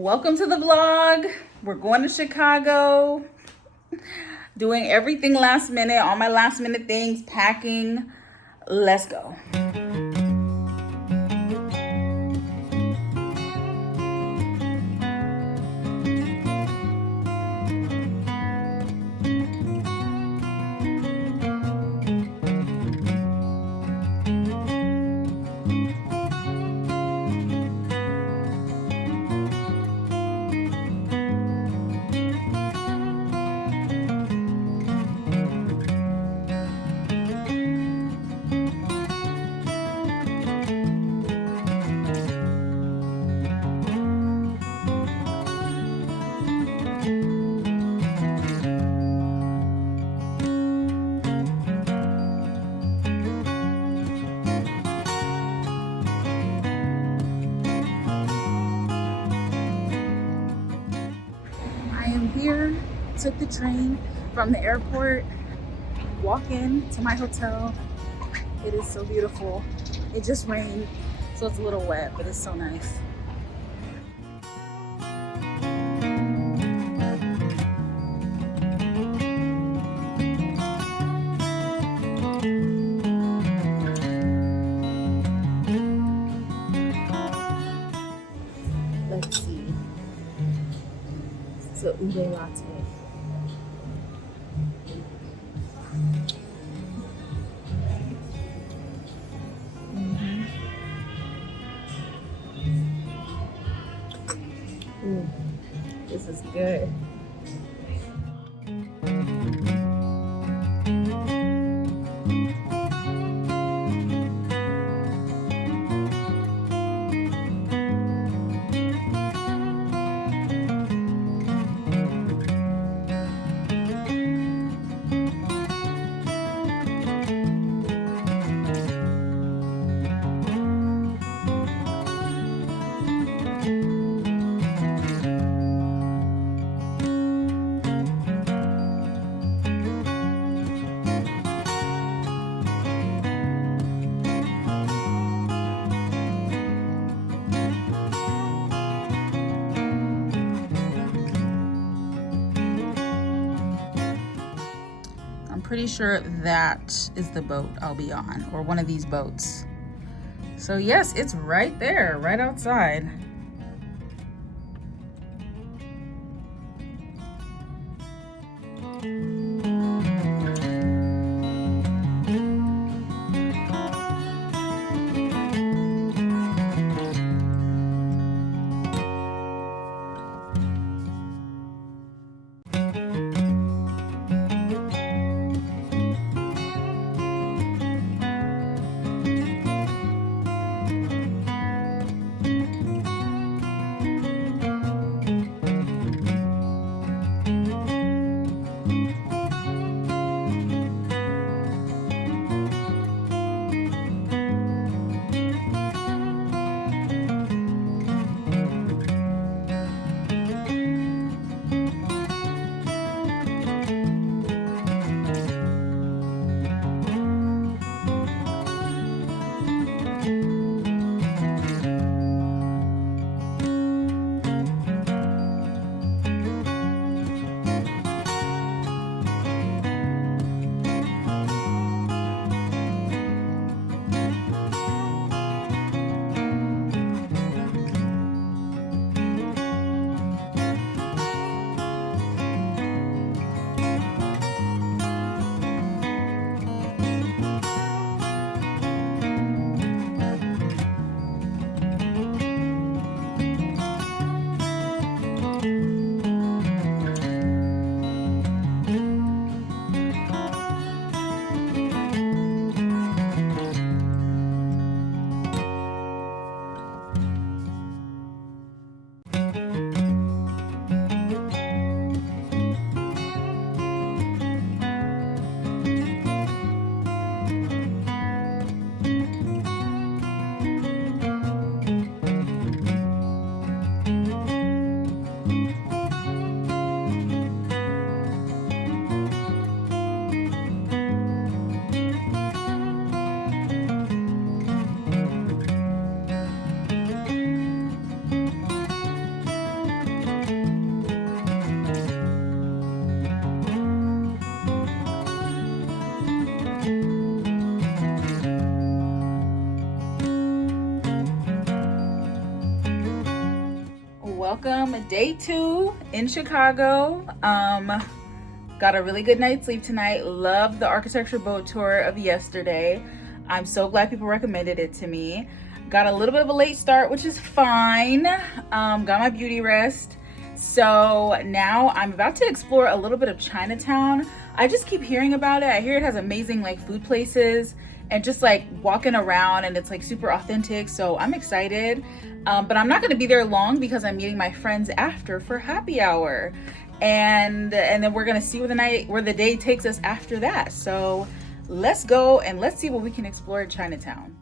Welcome to the vlog. We're going to Chicago. Doing everything last minute, all my last minute things, packing. Let's go. Here, took the train from the airport, walking to my hotel. It is so beautiful. It just rained, so it's a little wet, but it's so nice. Let's see. It's a ube latte. Ooh, this is good. Pretty sure that is the boat I'll be on, or one of these boats. So yes, it's right there, right outside. Welcome, day 2 in Chicago. Got a really good night's sleep tonight. Loved the architecture boat tour of yesterday. I'm so glad people recommended it to me. Got a little bit of a late start, which is fine. Got my beauty rest. So now I'm about to explore a little bit of Chinatown. I just keep hearing about it. I hear it has amazing like food places and just like walking around, and it's like super authentic. So I'm excited. But I'm not going to be there long because I'm meeting my friends after for happy hour, and then we're going to see where the day takes us after that. So let's go and let's see what we can explore in Chinatown.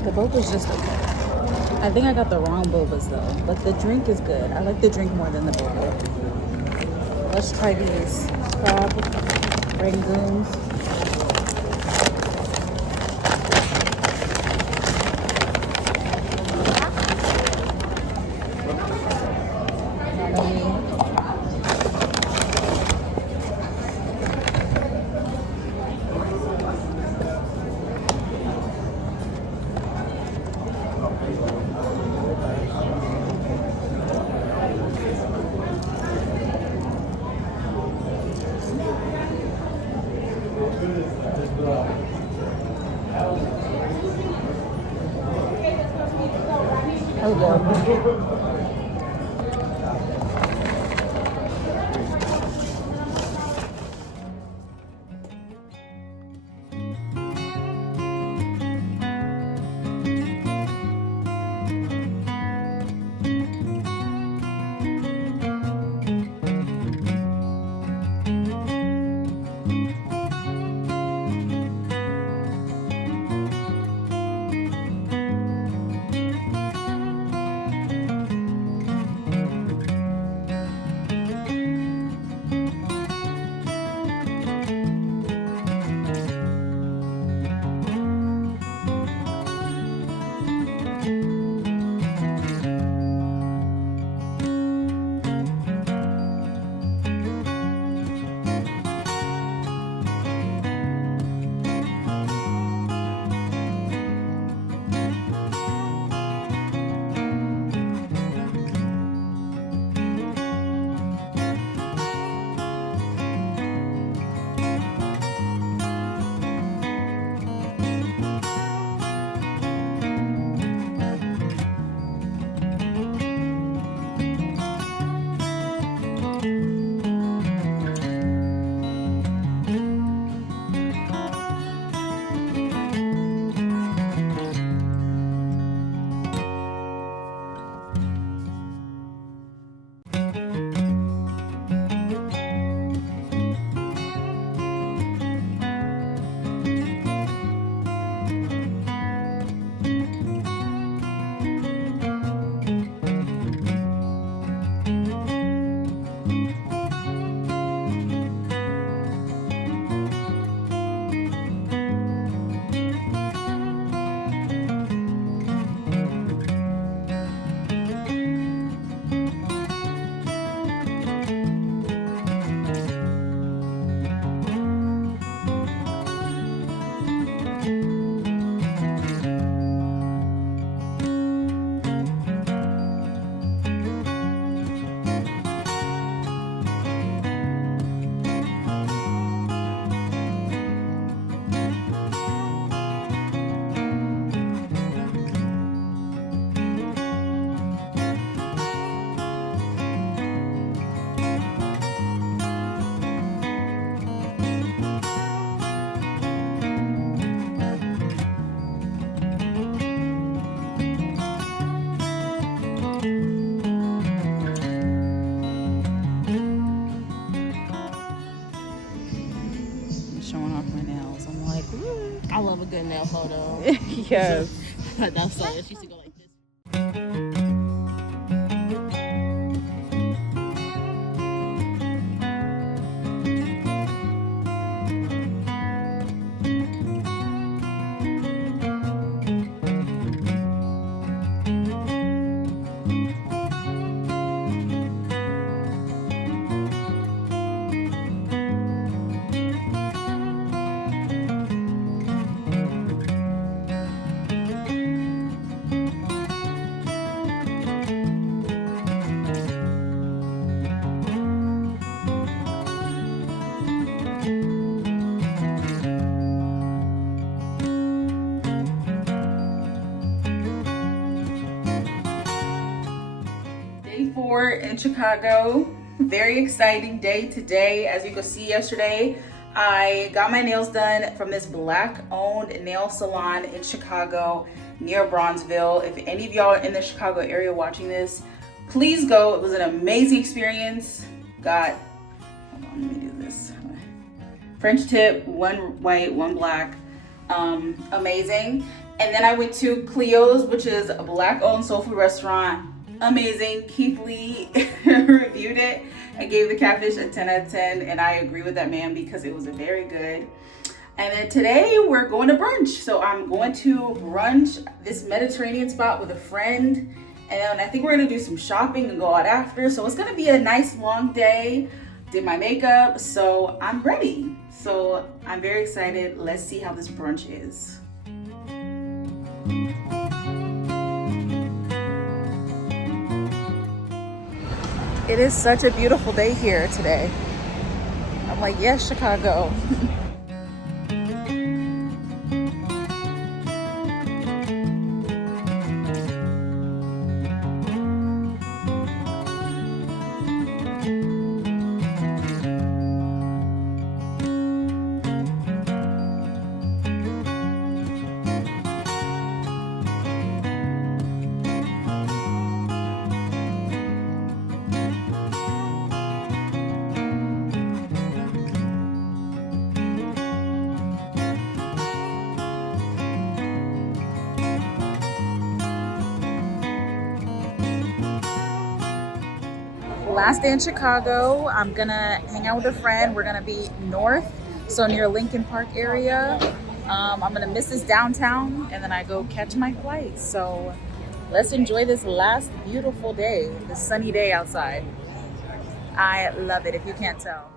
The boba's just okay. I think I got the wrong bobas though, but the drink is good. I like the drink more than the boba. Let's try these crab rangoons. I love a good nail photo. Yes. but that's so it used to go like this. Day 4 in Chicago. Very exciting day today. As you can see, yesterday I got my nails done from this black owned nail salon in Chicago near Bronzeville. If any of y'all are in the Chicago area watching this, please go. It was an amazing experience. Hold on, let me do this. French tip, one white, one black. Amazing. And then I went to Cleo's, which is a black owned soul food restaurant. Amazing. Keith Lee reviewed it and gave the catfish a 10 out of 10, and I agree with that man because it was very good. And then today we're going to brunch. So I'm going to brunch this Mediterranean spot with a friend, and then I think we're gonna do some shopping and go out after. So it's gonna be a nice long day. Did my makeup, so I'm ready. So I'm very excited. Let's see how this brunch is. It is such a beautiful day here today. I'm like, yes, Chicago. Last day in Chicago. I'm gonna hang out with a friend. We're gonna be north, so near Lincoln Park area. I'm gonna miss this downtown, and then I go catch my flight. So let's enjoy this last beautiful day, this sunny day outside. I love it, if you can't tell.